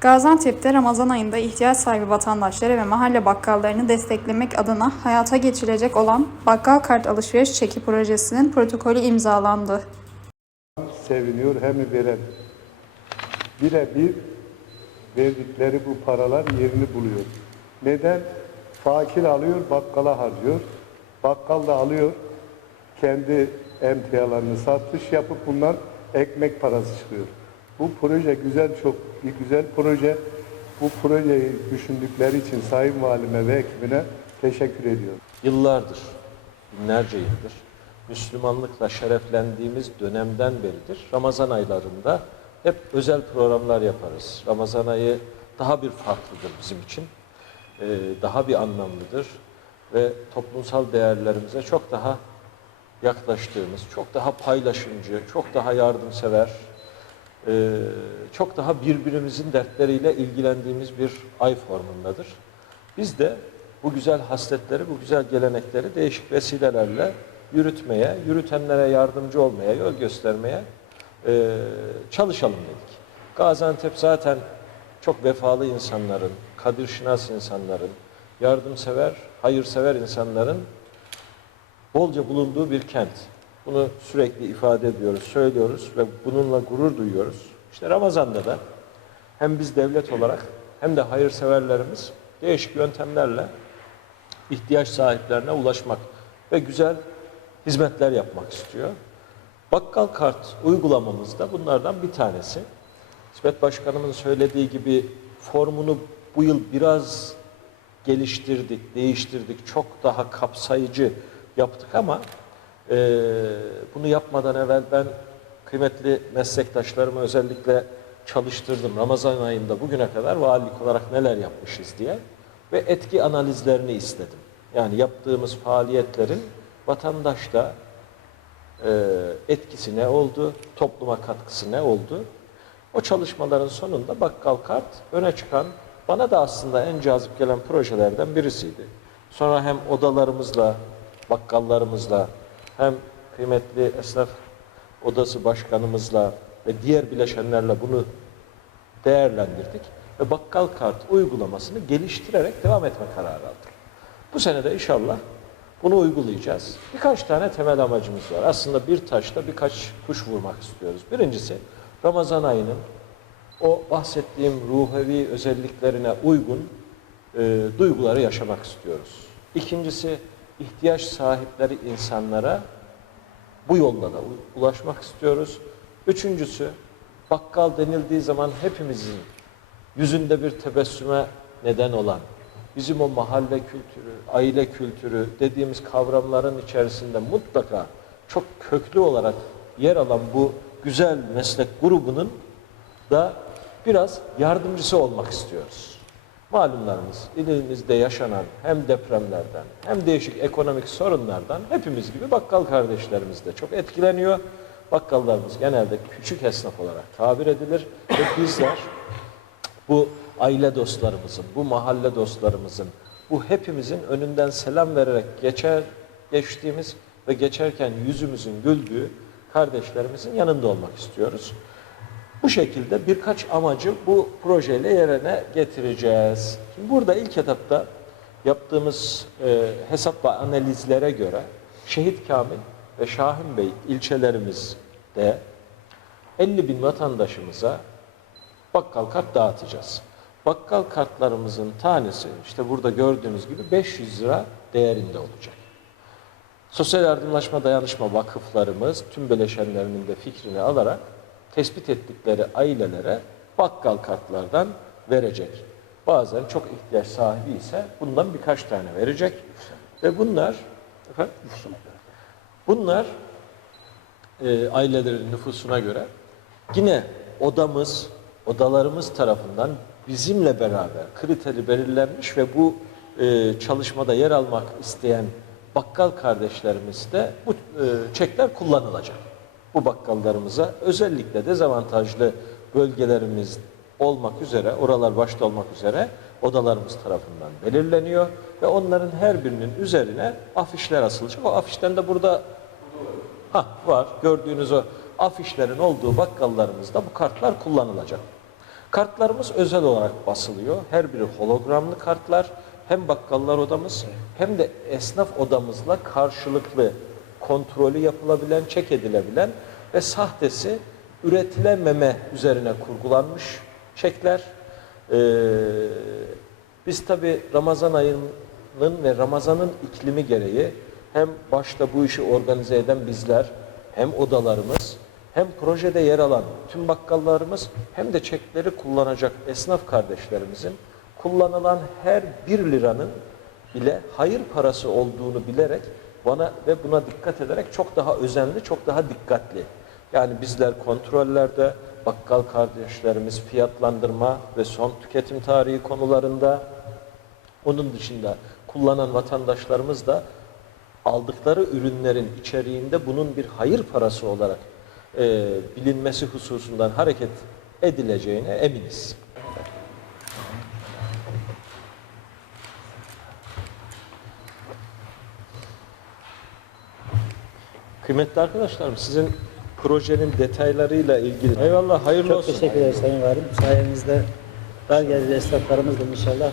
Gaziantep'te Ramazan ayında ihtiyaç sahibi vatandaşları ve mahalle bakkallarını desteklemek adına hayata geçirecek olan Bakkal Kart Alışveriş Çeki projesinin protokolü imzalandı. seviniyor hem veren. Birebir verdikleri bu paralar yerini buluyor. Neden? Fakir alıyor, bakkala harcıyor. Bakkal da alıyor, kendi emtialarını satış yapıp bundan ekmek parası çıkıyor. Bu proje güzel, çok bir güzel proje. Bu projeyi düşündükleri için Sayın Valime ve ekibine teşekkür ediyorum. yıllardır, binlerce yıldır Müslümanlıkla şereflendiğimiz dönemden beridir. Ramazan aylarında hep özel programlar yaparız. Ramazan ayı daha bir farklıdır bizim için. Ee, daha bir anlamlıdır ve toplumsal değerlerimize çok daha yaklaştığımız, çok daha paylaşımcı, çok daha yardımsever, e, çok daha birbirimizin dertleriyle ilgilendiğimiz bir ay formundadır. Biz de bu güzel hasletleri, bu güzel gelenekleri değişik vesilelerle yürütmeye, yürütenlere yardımcı olmaya, yol göstermeye e, çalışalım dedik. Gaziantep zaten çok vefalı insanların, kadir şinas insanların, yardımsever, hayırsever insanların bolca bulunduğu bir kent. Bunu sürekli ifade ediyoruz, söylüyoruz ve bununla gurur duyuyoruz. İşte Ramazan'da da hem biz devlet olarak hem de hayırseverlerimiz değişik yöntemlerle ihtiyaç sahiplerine ulaşmak ve güzel hizmetler yapmak istiyor. Bakkal kart uygulamamız da bunlardan bir tanesi. İsmet Başkanımın söylediği gibi formunu bu yıl biraz geliştirdik, değiştirdik, çok daha kapsayıcı yaptık ama e, bunu yapmadan evvel ben kıymetli meslektaşlarımı özellikle çalıştırdım. Ramazan ayında bugüne kadar valilik olarak neler yapmışız diye ve etki analizlerini istedim. Yani yaptığımız faaliyetlerin vatandaşta e, etkisi ne oldu, topluma katkısı ne oldu? O çalışmaların sonunda bakkal kart öne çıkan, bana da aslında en cazip gelen projelerden birisiydi. Sonra hem odalarımızla, bakkallarımızla, hem kıymetli esnaf odası başkanımızla ve diğer bileşenlerle bunu değerlendirdik ve bakkal kart uygulamasını geliştirerek devam etme kararı aldık. Bu sene de inşallah bunu uygulayacağız. Birkaç tane temel amacımız var. Aslında bir taşla birkaç kuş vurmak istiyoruz. Birincisi Ramazan ayının o bahsettiğim ruhevi özelliklerine uygun e, duyguları yaşamak istiyoruz. İkincisi ihtiyaç sahipleri insanlara bu yolla da ulaşmak istiyoruz. Üçüncüsü bakkal denildiği zaman hepimizin yüzünde bir tebessüme neden olan bizim o mahalle kültürü, aile kültürü dediğimiz kavramların içerisinde mutlaka çok köklü olarak yer alan bu güzel meslek grubunun da biraz yardımcısı olmak istiyoruz. Malumlarımız ilimizde yaşanan hem depremlerden hem değişik ekonomik sorunlardan hepimiz gibi bakkal kardeşlerimiz de çok etkileniyor. Bakkallarımız genelde küçük esnaf olarak tabir edilir ve bizler bu aile dostlarımızın, bu mahalle dostlarımızın, bu hepimizin önünden selam vererek geçer, geçtiğimiz ve geçerken yüzümüzün güldüğü kardeşlerimizin yanında olmak istiyoruz. Bu şekilde birkaç amacı bu projeyle yerine getireceğiz. Şimdi burada ilk etapta yaptığımız e, hesap ve analizlere göre Şehit Kamil ve Şahin Bey ilçelerimizde 50 bin vatandaşımıza bakkal kart dağıtacağız. Bakkal kartlarımızın tanesi işte burada gördüğünüz gibi 500 lira değerinde olacak. Sosyal Yardımlaşma Dayanışma Vakıflarımız tüm bileşenlerinin de fikrini alarak tespit ettikleri ailelere bakkal kartlardan verecek. Bazen çok ihtiyaç sahibi ise bundan birkaç tane verecek. Ve bunlar efendim, bunlar e, ailelerin nüfusuna göre yine odamız, odalarımız tarafından bizimle beraber kriteri belirlenmiş ve bu e, çalışmada yer almak isteyen bakkal kardeşlerimiz de bu e, çekler kullanılacak. Bu bakkallarımıza özellikle dezavantajlı bölgelerimiz olmak üzere, oralar başta olmak üzere odalarımız tarafından belirleniyor ve onların her birinin üzerine afişler asılacak. O afişten de burada Ha var. Gördüğünüz o afişlerin olduğu bakkallarımızda bu kartlar kullanılacak. Kartlarımız özel olarak basılıyor. Her biri hologramlı kartlar. Hem bakkallar odamız hem de esnaf odamızla karşılıklı kontrolü yapılabilen, çek edilebilen ve sahtesi üretilememe üzerine kurgulanmış çekler. Ee, biz tabi Ramazan ayının ve Ramazan'ın iklimi gereği hem başta bu işi organize eden bizler, hem odalarımız, hem projede yer alan tüm bakkallarımız, hem de çekleri kullanacak esnaf kardeşlerimizin kullanılan her bir liranın bile hayır parası olduğunu bilerek bana ve buna dikkat ederek çok daha özenli, çok daha dikkatli. Yani bizler kontrollerde, bakkal kardeşlerimiz fiyatlandırma ve son tüketim tarihi konularında, onun dışında kullanan vatandaşlarımız da aldıkları ürünlerin içeriğinde bunun bir hayır parası olarak e, bilinmesi hususundan hareket edileceğine eminiz. Kıymetli arkadaşlarım sizin projenin detaylarıyla ilgili eyvallah hayırlı Çok olsun. teşekkür ederiz Sayın Valim. Sayenizde dar gelirli esnaflarımız da inşallah